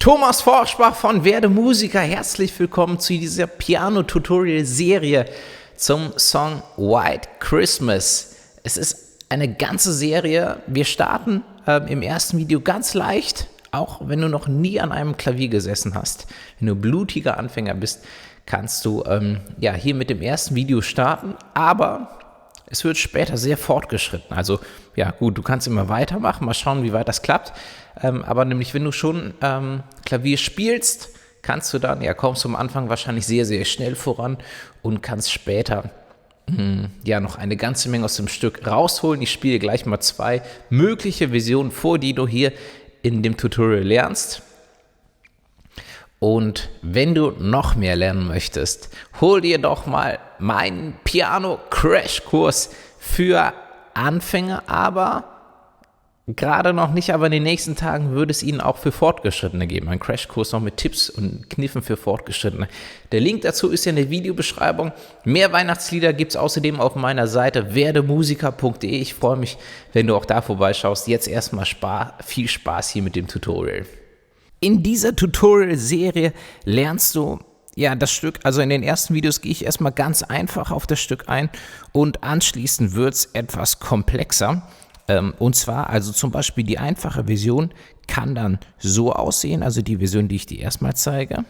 Thomas Forschbach von Werde Musiker, herzlich willkommen zu dieser Piano-Tutorial-Serie zum Song White Christmas. Es ist eine ganze Serie. Wir starten im ersten Video ganz leicht, auch wenn du noch nie an einem Klavier gesessen hast. Wenn du blutiger Anfänger bist, kannst du hier mit dem ersten Video starten, aber es wird später sehr fortgeschritten. Also ja gut, du kannst immer weitermachen, mal schauen, wie weit das klappt. Aber nämlich, wenn du schon Klavier spielst, kommst du am Anfang wahrscheinlich sehr, sehr schnell voran und kannst später noch eine ganze Menge aus dem Stück rausholen. Ich spiele gleich mal 2 mögliche Versionen vor, die du hier in dem Tutorial lernst. Und wenn du noch mehr lernen möchtest, hol dir doch mal meinen Piano-Crash-Kurs für Anfänger, aber gerade noch nicht, aber in den nächsten Tagen würde es ihn auch für Fortgeschrittene geben. Ein Crashkurs noch mit Tipps und Kniffen für Fortgeschrittene. Der Link dazu ist ja in der Videobeschreibung. Mehr Weihnachtslieder gibt es außerdem auf meiner Seite werdemusiker.de. Ich freue mich, wenn du auch da vorbeischaust. Jetzt erstmal viel Spaß hier mit dem Tutorial. In dieser Tutorial-Serie lernst du das Stück, also in den ersten Videos gehe ich erstmal ganz einfach auf das Stück ein und anschließend wird es etwas komplexer. Und zwar, also zum Beispiel die einfache Version kann dann so aussehen, also die Version, die ich dir erstmal zeige.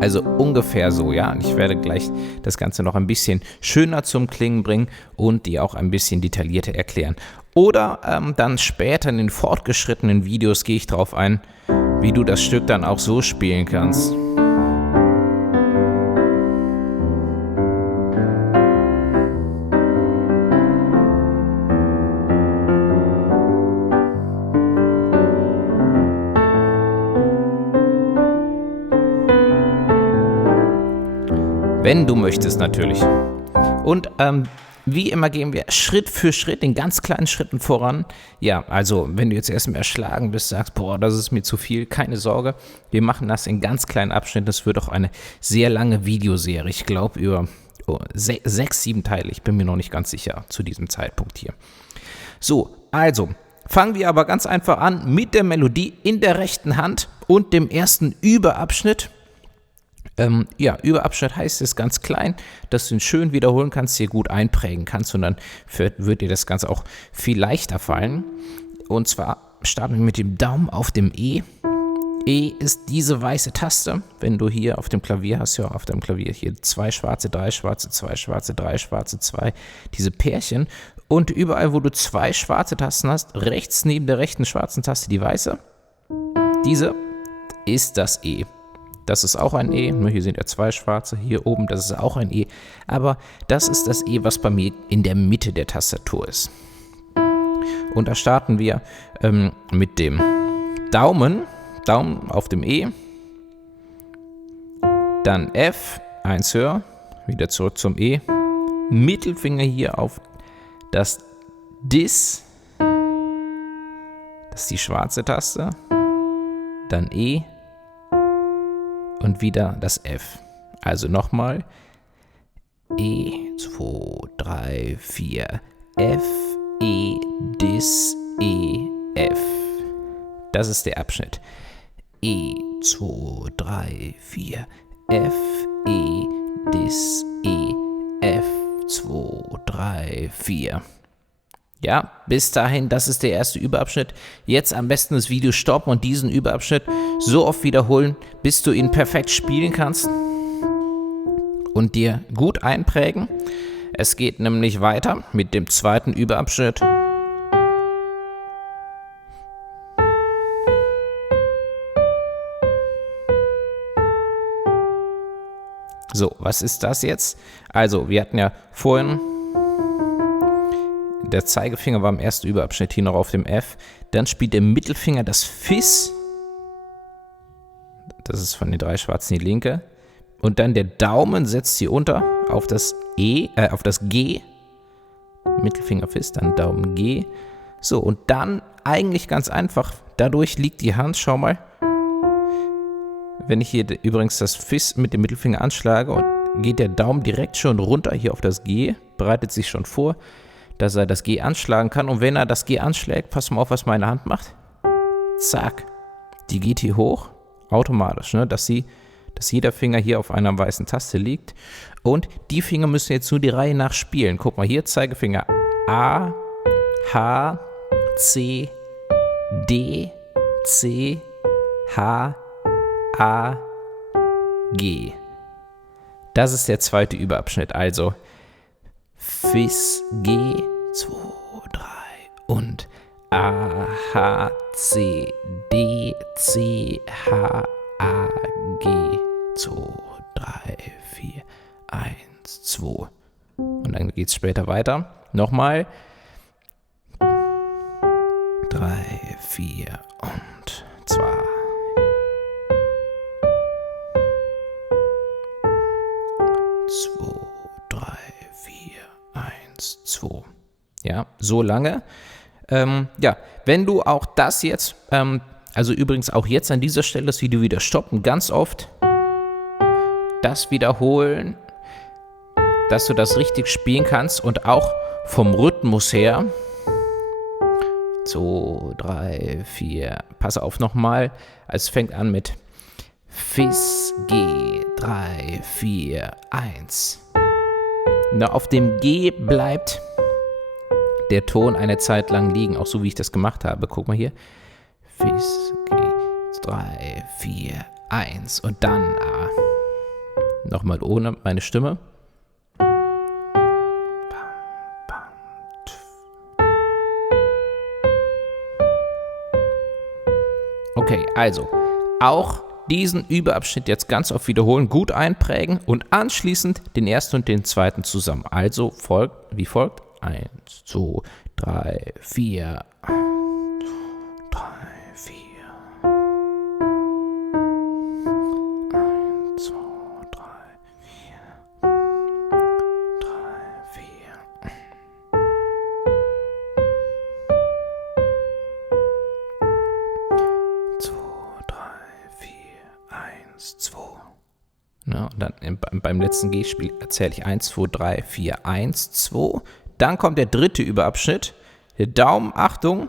Also ungefähr so, ja. Und ich werde gleich das Ganze noch ein bisschen schöner zum Klingen bringen und dir auch ein bisschen detaillierter erklären. Oder dann später in den fortgeschrittenen Videos gehe ich darauf ein, wie du das Stück dann auch so spielen kannst. Wenn du möchtest natürlich. Und wie immer gehen wir Schritt für Schritt in ganz kleinen Schritten voran. Ja, also wenn du jetzt erstmal erschlagen bist, sagst, boah, das ist mir zu viel, keine Sorge. Wir machen das in ganz kleinen Abschnitten. Das wird auch eine sehr lange Videoserie. Ich glaube über 6, 7 Teile. Ich bin mir noch nicht ganz sicher zu diesem Zeitpunkt hier. So, also fangen wir aber ganz einfach an mit der Melodie in der rechten Hand und dem ersten Überabschnitt. Überabschnitt heißt es ganz klein, dass du ihn schön wiederholen kannst, dir gut einprägen kannst und dann wird dir das Ganze auch viel leichter fallen. Und zwar starten wir mit dem Daumen auf dem E. E ist diese weiße Taste, wenn du hier auf dem Klavier hast, ja auf deinem Klavier hier 2 schwarze, 3 schwarze, 2 schwarze, 3 schwarze, 2, diese Pärchen. Und überall, wo du 2 schwarze Tasten hast, rechts neben der rechten schwarzen Taste die weiße, diese ist das E. Das ist auch ein E, nur hier sind ja 2 schwarze, hier oben, das ist auch ein E, aber das ist das E, was bei mir in der Mitte der Tastatur ist. Und da starten wir mit dem Daumen auf dem E, dann F, 1 höher, wieder zurück zum E, Mittelfinger hier auf das Dis, das ist die schwarze Taste, dann E, und wieder das F. Also nochmal. E, 2, 3, 4, F, E, Dis, E, F. Das ist der Abschnitt. E, 2, 3, 4, F, E, Dis, E, F, 2, 3, 4. Ja, bis dahin, das ist der erste Überabschnitt. Jetzt am besten das Video stoppen und diesen Überabschnitt so oft wiederholen, bis du ihn perfekt spielen kannst und dir gut einprägen. Es geht nämlich weiter mit dem zweiten Überabschnitt. So, was ist das jetzt? Also, wir hatten ja vorhin... Der Zeigefinger war im ersten Überabschnitt hier noch auf dem F. Dann spielt der Mittelfinger das Fis. Das ist von den 3 Schwarzen die linke. Und dann der Daumen setzt hier unter auf das auf das G. Mittelfinger Fis, dann Daumen G. So, und dann eigentlich ganz einfach. Dadurch liegt die Hand, schau mal, wenn ich hier übrigens das Fis mit dem Mittelfinger anschlage, geht der Daumen direkt schon runter hier auf das G, bereitet sich schon vor, dass er das G anschlagen kann. Und wenn er das G anschlägt, passt mal auf, was meine Hand macht. Zack, die geht hier hoch, automatisch, ne? Dass jeder Finger hier auf einer weißen Taste liegt. Und die Finger müssen jetzt nur die Reihe nach spielen. Guck mal hier, Zeigefinger A, H, C, D, C, H, A, G. Das ist der zweite Überabschnitt. Also Fis, G, 2, 3 und A, H, C, D, C, H, A, G, 2, 3, 4, 1, 2. Und dann geht es später weiter. Nochmal. 3, 4 und 2. 2, 3, 4, 1, 2. Ja, so lange. Ja, wenn du auch das jetzt, also übrigens auch jetzt an dieser Stelle das Video wieder stoppen, ganz oft das wiederholen, dass du das richtig spielen kannst und auch vom Rhythmus her. 2, 3, 4, pass auf nochmal, es fängt an mit Fis, G, 3, 4, 1. Na, auf dem G bleibt der Ton eine Zeit lang liegen, auch so wie ich das gemacht habe. Guck mal hier. Fis, G, 3, 4, 1 und dann A. Nochmal ohne meine Stimme. Okay, also auch diesen Überabschnitt jetzt ganz oft wiederholen, gut einprägen und anschließend den ersten und den zweiten zusammen. Also folgt wie folgt. 1, 2, 3, 4. 3, 4. 1, 2, 3, 4. 3, 4. 2, 3, 4, 1, 2. Ja, und dann beim letzten G-Spiel erzähle ich 1, 2, 3, 4, 1, 2. Dann kommt der dritte Überabschnitt. Der Daumen, Achtung,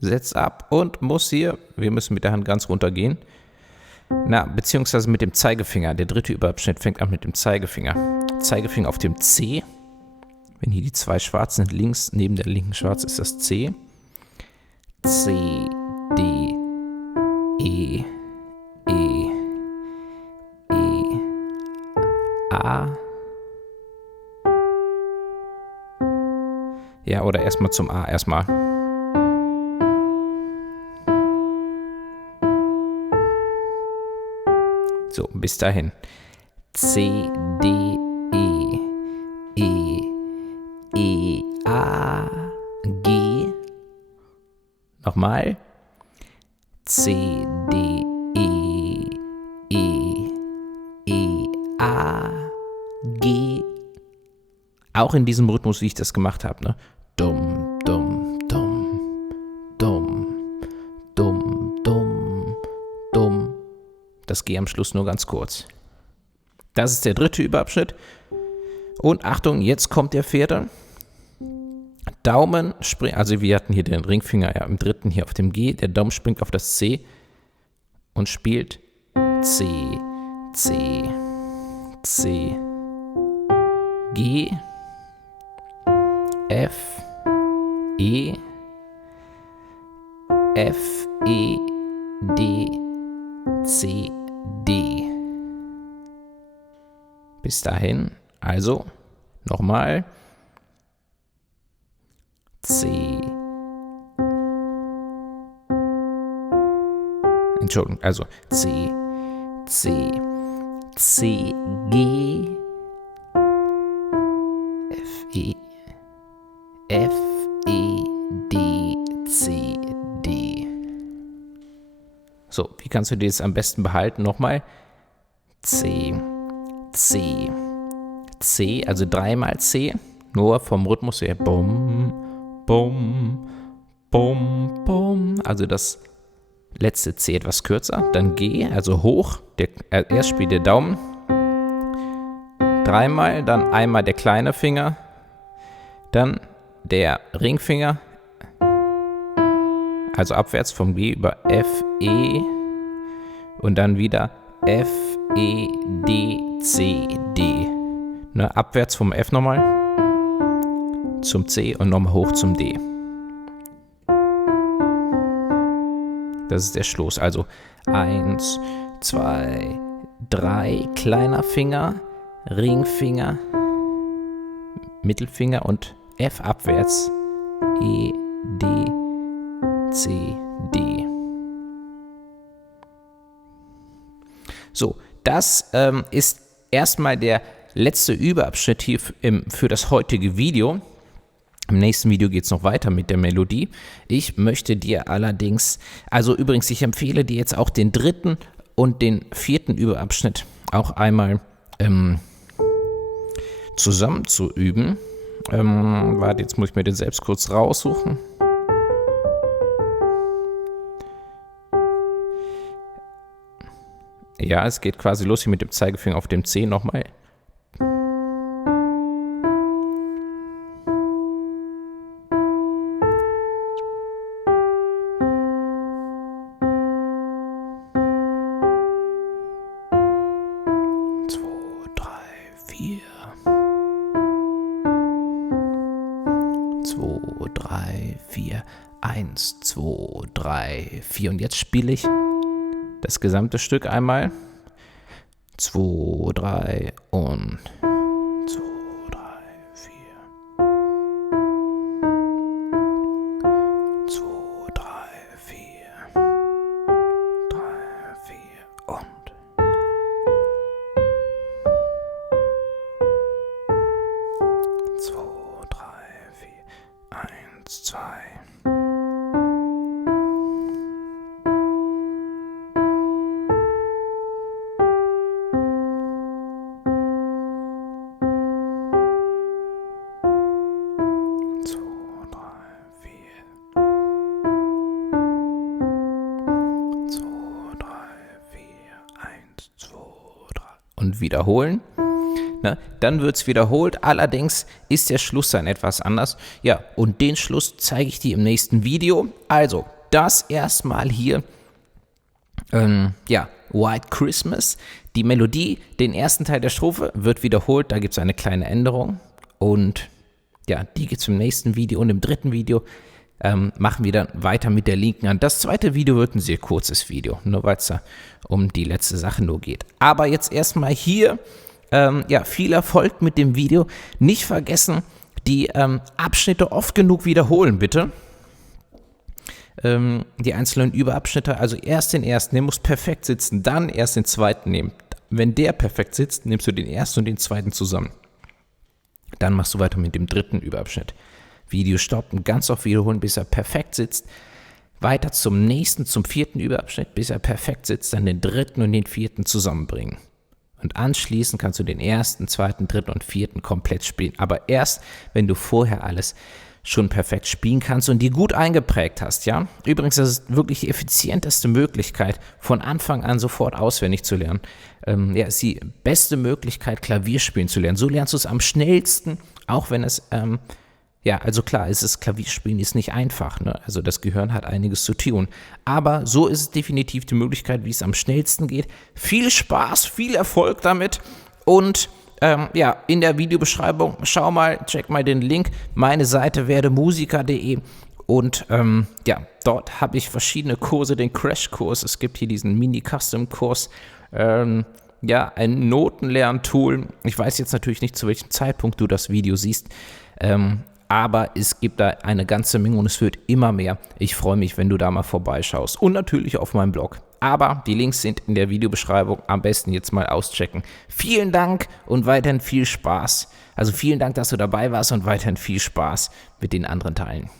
setzt ab und muss hier, wir müssen mit der Hand ganz runter gehen, beziehungsweise mit dem Zeigefinger. Der dritte Überabschnitt fängt an mit dem Zeigefinger. Zeigefinger auf dem C. Wenn hier die zwei schwarzen sind, links neben der linken schwarz ist das C. C, D, E, E, E, A. Ja, oder erstmal zum A, erstmal. So, bis dahin. C, D, E, E, E, A, G. Nochmal. C, D, E, E, E, A, G. Auch in diesem Rhythmus, wie ich das gemacht habe, ne? Dumm, dumm, dumm, dumm, dumm, dumm, dumm. Das G am Schluss nur ganz kurz. Das ist der dritte Überabschnitt. Und Achtung, jetzt kommt der vierte. Daumen springt, also wir hatten hier den Ringfinger ja im dritten hier auf dem G. Der Daumen springt auf das C und spielt C, C, C, G, F, E, F, E, D, C, D. Bis dahin, also nochmal. C. Entschuldigung, also C, C, C, G, F, E, F, E, D, C, D. So, wie kannst du dir das am besten behalten? Nochmal. C, C, C, also dreimal C, nur vom Rhythmus her. Bum, bum, bum, bum. Also das letzte C etwas kürzer, dann G, also hoch, erst spielt der Daumen, dreimal, dann einmal der kleine Finger, dann der Ringfinger, also abwärts vom G über F, E und dann wieder F, E, D, C, D. Ne, abwärts vom F nochmal zum C und nochmal hoch zum D. Das ist der Schluss. Also 1, 2, 3, kleiner Finger, Ringfinger, Mittelfinger und F abwärts, E, D, C, D. So, das ist erstmal der letzte Überabschnitt hier für das heutige Video. Im nächsten Video geht es noch weiter mit der Melodie. Ich möchte dir allerdings, also übrigens, ich empfehle dir jetzt auch den dritten und den vierten Überabschnitt auch einmal zusammen zu üben. Warte, jetzt muss ich mir den selbst kurz raussuchen. Ja, es geht quasi los hier mit dem Zeigefinger auf dem C nochmal. Eins, zwei, drei, vier. Und jetzt spiele ich das gesamte Stück einmal. 2, 3 und 2, 3, 4. 2, 3, 4. 3, 4 und. Zwei, drei, vier. 1, 2. Und wiederholen. Ne? Dann wird es wiederholt, allerdings ist der Schluss dann etwas anders. Ja, und den Schluss zeige ich dir im nächsten Video. Also, das erstmal hier, White Christmas. Die Melodie, den ersten Teil der Strophe wird wiederholt, da gibt es eine kleine Änderung. Und ja, die gibt es im nächsten Video und im dritten Video machen wir dann weiter mit der linken Hand. Das zweite Video wird ein sehr kurzes Video, nur weil es da um die letzte Sache nur geht. Aber jetzt erstmal hier, viel Erfolg mit dem Video. Nicht vergessen, die Abschnitte oft genug wiederholen, bitte. Die einzelnen Überabschnitte, also erst den ersten, der muss perfekt sitzen, dann erst den zweiten nehmen. Wenn der perfekt sitzt, nimmst du den ersten und den zweiten zusammen. Dann machst du weiter mit dem dritten Überabschnitt. Video stoppen, ganz oft wiederholen, bis er perfekt sitzt. Weiter zum nächsten, zum vierten Überabschnitt, bis er perfekt sitzt, dann den dritten und den vierten zusammenbringen. Und anschließend kannst du den ersten, zweiten, dritten und vierten komplett spielen. Aber erst, wenn du vorher alles schon perfekt spielen kannst und die gut eingeprägt hast, ja. Übrigens, das ist wirklich die effizienteste Möglichkeit, von Anfang an sofort auswendig zu lernen. Ist die beste Möglichkeit, Klavier spielen zu lernen. So lernst du es am schnellsten, auch wenn es also klar, Klavierspielen ist nicht einfach, ne? Also das Gehirn hat einiges zu tun. Aber so ist es definitiv die Möglichkeit, wie es am schnellsten geht. Viel Spaß, viel Erfolg damit und in der Videobeschreibung, check mal den Link, meine Seite werdemusiker.de und dort habe ich verschiedene Kurse, den Crashkurs, es gibt hier diesen Mini-Custom-Kurs, ein Notenlerntool. Ich weiß jetzt natürlich nicht, zu welchem Zeitpunkt du das Video siehst, aber es gibt da eine ganze Menge und es wird immer mehr. Ich freue mich, wenn du da mal vorbeischaust. Und natürlich auf meinem Blog. Aber die Links sind in der Videobeschreibung. Am besten jetzt mal auschecken. Vielen Dank und weiterhin viel Spaß. Also vielen Dank, dass du dabei warst und weiterhin viel Spaß mit den anderen Teilen.